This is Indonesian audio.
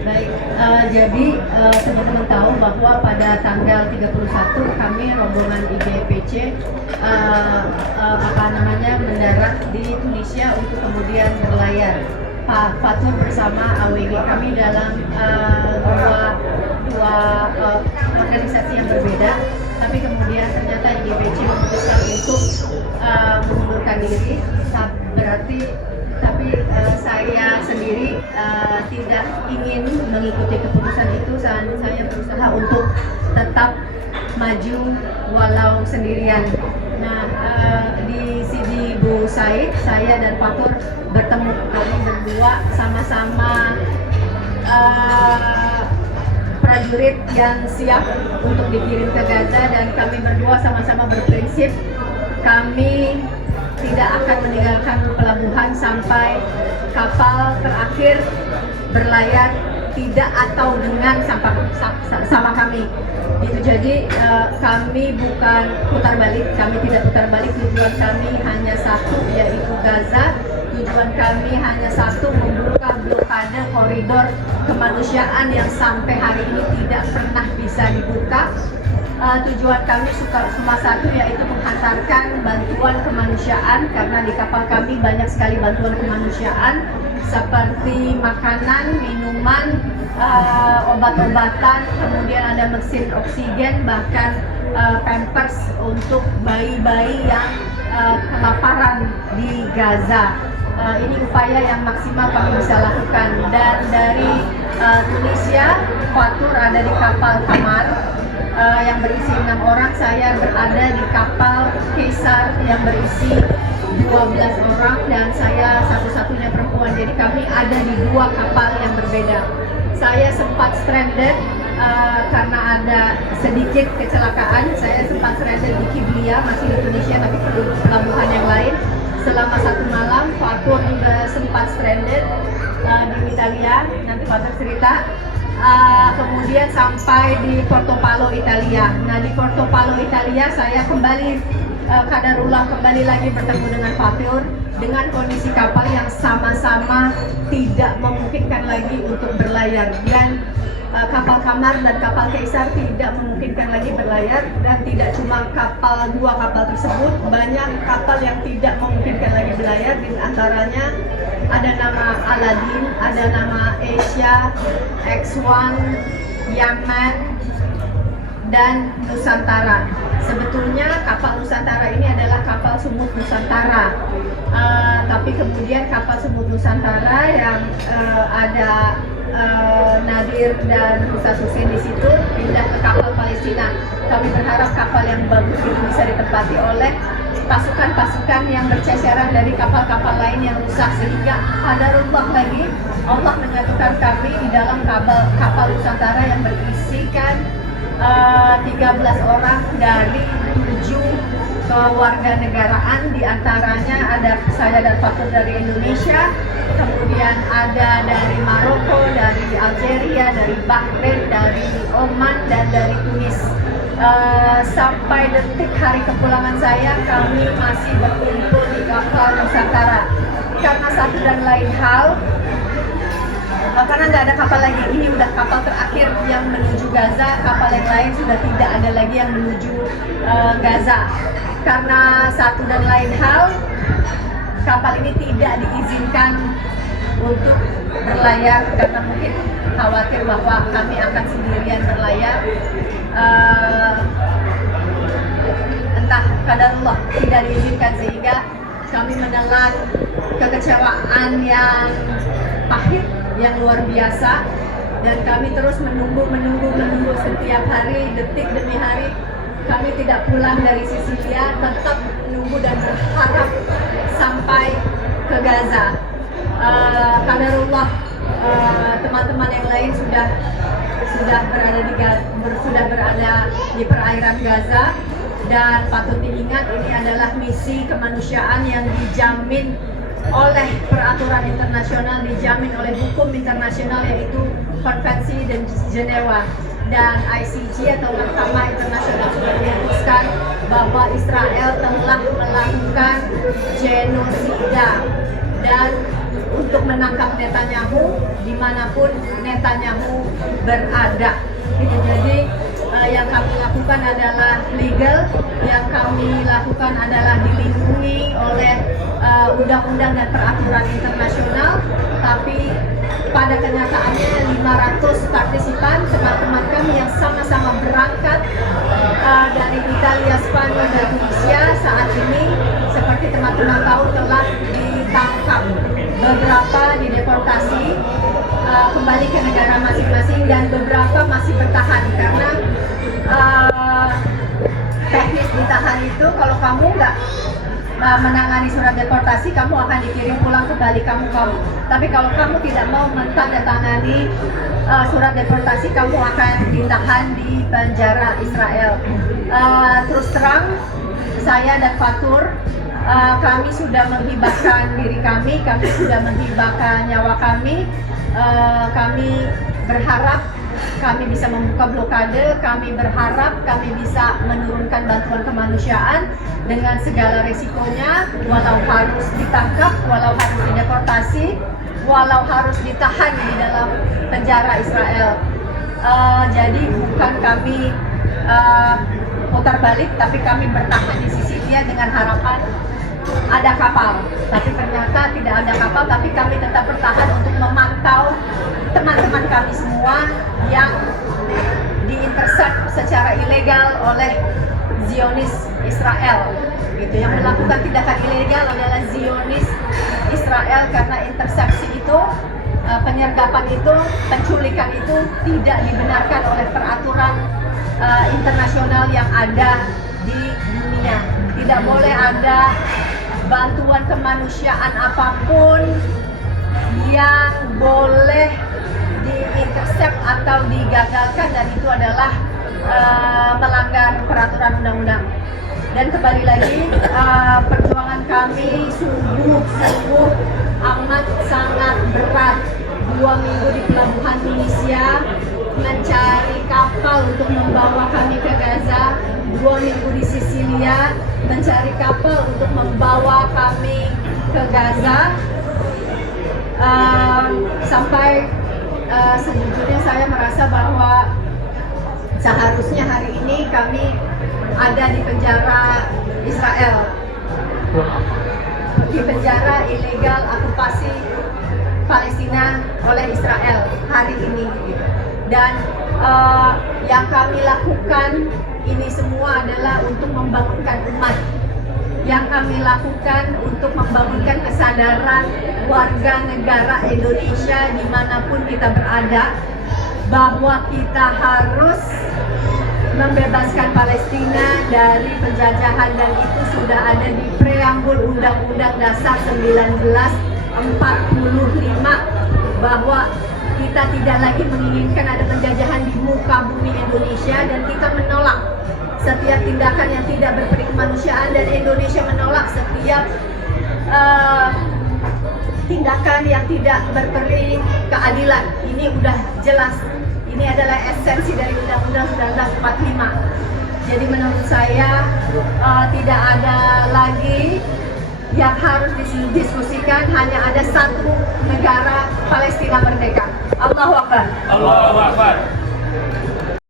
Baik, jadi teman-teman tahu bahwa pada tanggal 31 kami rombongan IGPC mendarat di Tunisia untuk kemudian berlayar. Pak Fatur bersama AWG kami dalam dua organisasi yang berbeda, tapi kemudian ternyata IGPC memutuskan untuk mengundurkan diri. Tapi saya sendiri tidak ingin mengikuti keputusan itu. Saya berusaha untuk tetap maju walau sendirian. Nah, di sini Bu Said, saya dan Fatur bertemu, kami berdua sama-sama prajurit yang siap untuk dikirim ke Gaza, dan kami berdua sama-sama berprinsip kami tidak akan meninggalkan pelabuhan sampai kapal terakhir berlayar tidak atau dengan sama kami. Itu jadi kami bukan putar balik, kami tidak putar balik. Tujuan kami hanya satu, yaitu Gaza. Tujuan kami hanya satu, membuka blokade koridor kemanusiaan yang sampai hari ini tidak pernah bisa dibuka. Tujuan kami cuma satu, yaitu menghantarkan bantuan kemanusiaan, karena di kapal kami banyak sekali bantuan kemanusiaan seperti makanan, minuman, obat-obatan, kemudian ada mesin oksigen, bahkan pampers untuk bayi-bayi yang kelaparan di Gaza. Ini upaya yang maksimal kami bisa lakukan. Dan dari Tunisia, Fatur ada di kapal Kamar yang berisi 6 orang, saya berada di kapal Kaisar yang berisi 12 orang, dan saya satu-satunya perempuan. Jadi kami ada di dua kapal yang berbeda. Saya sempat stranded karena ada sedikit kecelakaan. Saya sempat stranded di Kiblia, masih di Tunisia, tapi di pelabuhan yang lain selama 1 malam. Fatur juga sempat stranded di Italia, nanti Fatur cerita. Kemudian sampai di Portopalo, Italia. Nah, di Portopalo, Italia saya kembali qadarullah kembali lagi bertemu dengan Fatur dengan kondisi kapal yang sama-sama tidak memungkinkan lagi untuk berlayar, dan kapal Kamar dan kapal Kaisar tidak memungkinkan lagi berlayar. Dan tidak cuma dua kapal tersebut, banyak kapal yang tidak memungkinkan lagi berlayar. Di antaranya ada nama Aladin, ada nama Asia, X1, Yaman, dan Nusantara. Sebetulnya kapal Nusantara ini adalah kapal Sumut Nusantara, tapi kemudian kapal Sumut Nusantara yang ada Nadir dan Ustaz Husin di situ pindah ke kapal Palestina. Kami berharap kapal yang bagus itu bisa ditempati oleh pasukan-pasukan yang berceceran dari kapal-kapal lain yang rusak, sehingga qadarullah lagi Allah menyatukan kami di dalam kapal Nusantara yang berisikan 13 orang dari 7 kewarganegaraan. Di antaranya ada saya dan Fatur dari Indonesia, kemudian ada dari Maroko, dari Algeria, dari Bahrain, dari Oman, dan dari Tunis. Sampai detik hari kepulangan saya, kami masih berkumpul di kapal Nusantara. Karena satu dan lain hal, karena nggak ada kapal lagi, ini udah kapal terakhir yang menuju Gaza. Kapal yang lain sudah tidak ada lagi yang menuju Gaza. Karena satu dan lain hal, kapal ini tidak diizinkan untuk berlayar, karena mungkin khawatir bahwa kami akan sendirian berlayar. Entah qadarullah tidak diizinkan, sehingga kami menelan kekecewaan yang pahit, yang luar biasa, dan kami terus menunggu setiap hari, detik demi hari. Kami tidak pulang dari Sisilia, tetap menunggu dan berharap sampai ke Gaza. Qadarullah, teman-teman yang lain sudah berada di perairan Gaza, dan patut diingat ini adalah misi kemanusiaan yang dijamin oleh peraturan internasional, dijamin oleh hukum internasional, yaitu Konvensi dan Jenewa. Dan ICJ atau Mahkamah Internasional sudah memutuskan bahwa Israel telah melakukan genosida, dan untuk menangkap Netanyahu dimanapun Netanyahu berada. Gitu. Jadi yang kami lakukan adalah legal, yang kami lakukan adalah dilindungi oleh undang-undang dan peraturan internasional, tapi pada kenyataannya 500 partisipan, teman-teman kami yang sama-sama berangkat dari Italia, Spanyol, dan Tunisia saat ini, seperti teman-teman tahu, telah ditangkap. Beberapa dideportasi kembali ke negara masing-masing dan beberapa masih bertahan karena teknis ditahan itu kalau kamu nggak menangani surat deportasi, kamu akan dikirim pulang ke Bali kamu. Tapi kalau kamu tidak mau menandatangani surat deportasi, kamu akan ditahan di penjara Israel. Terus terang, saya dan Fatur, kami sudah menghibahkan diri kami sudah menghibahkan nyawa kami. Kami berharap kami bisa membuka blokade, kami berharap kami bisa menurunkan bantuan kemanusiaan dengan segala resikonya, walau harus ditangkap, walau harus dideportasi, walau harus ditahan di dalam penjara Israel. Jadi bukan kami putar balik, tapi kami bertahan di sisi dia dengan harapan ada kapal. Tapi ternyata tidak ada kapal, tapi kami tetap bertahan untuk memantau teman-teman kami semua yang diintercept secara ilegal oleh Zionis Israel. Gitu. Yang melakukan tindakan ilegal adalah Zionis Israel karena intersepsi itu, penyergapan itu, penculikan itu tidak dibenarkan oleh peraturan internasional yang ada di dunia. Tidak boleh ada bantuan kemanusiaan apapun yang boleh diintercept atau digagalkan, dan itu adalah melanggar peraturan undang-undang. Dan kembali lagi, perjuangan kami sungguh amat sangat berat. 2 minggu di pelabuhan Tunisia mencari kapal untuk membawa kami ke Gaza, 2 minggu di Sisilia mencari kapal untuk membawa kami ke Gaza, sampai sejujurnya saya merasa bahwa seharusnya hari ini kami ada di penjara Israel, di penjara ilegal okupasi Palestina oleh Israel hari ini. Dan yang kami lakukan ini semua adalah untuk membangunkan umat. Yang kami lakukan untuk membangunkan kesadaran warga negara Indonesia dimanapun kita berada, bahwa kita harus membebaskan Palestina dari penjajahan, dan itu sudah ada di preambul Undang-Undang Dasar 1945, bahwa kita tidak lagi menginginkan ada penjajahan di muka bumi Indonesia, dan kita menolak setiap tindakan yang tidak berperi kemanusiaan, dan Indonesia menolak setiap tindakan yang tidak berperi keadilan. Ini udah jelas. Ini adalah esensi dari Undang-Undang 1945. Jadi menurut saya tidak ada lagi yang harus didiskusikan, hanya ada satu negara, Palestina merdeka. Allahu Akbar. Allahu Akbar.